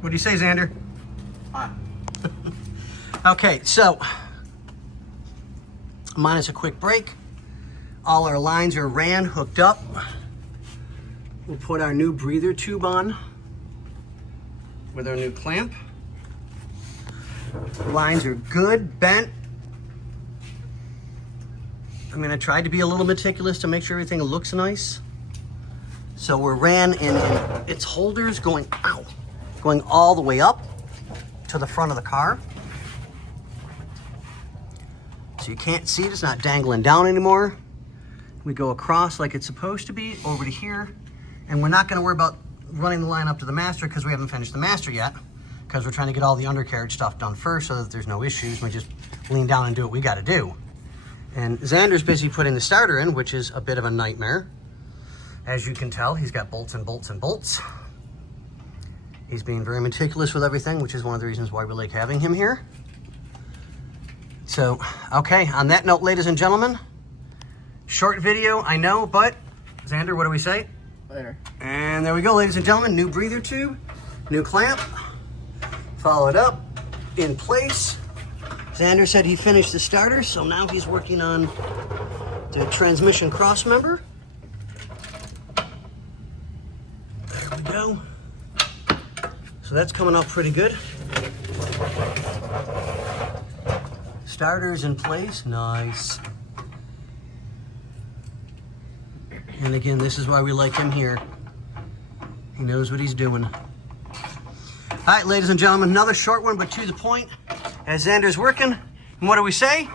What do you say, Xander? Hi. Okay, so minus a quick break. All our lines are ran, hooked up. We'll put our new breather tube on with our new clamp. Lines are good, bent. I mean, I tried to be a little meticulous to make sure everything looks nice. So we're ran in its holders going all the way up to the front of the car. So you can't see it, it's not dangling down anymore. We go across like it's supposed to be, over to here. And we're not gonna worry about running the line up to the master because we haven't finished the master yet, because we're trying to get all the undercarriage stuff done first so that there's no issues. We just lean down and do what we gotta do. And Xander's busy putting the starter in, which is a bit of a nightmare. As you can tell, he's got bolts and bolts and bolts. He's being very meticulous with everything, which is one of the reasons why we like having him here. So, okay, on that note, ladies and gentlemen, short video, I know, but Xander, what do we say? Later. And there we go, ladies and gentlemen, new breather tube, new clamp, followed up, in place. Xander said he finished the starter, so now he's working on the transmission cross member. There we go. So that's coming out pretty good. Starter's in place, nice. And again, this is why we like him here. He knows what he's doing. All right, ladies and gentlemen, another short one, but to the point. As Xander's working, and what do we say?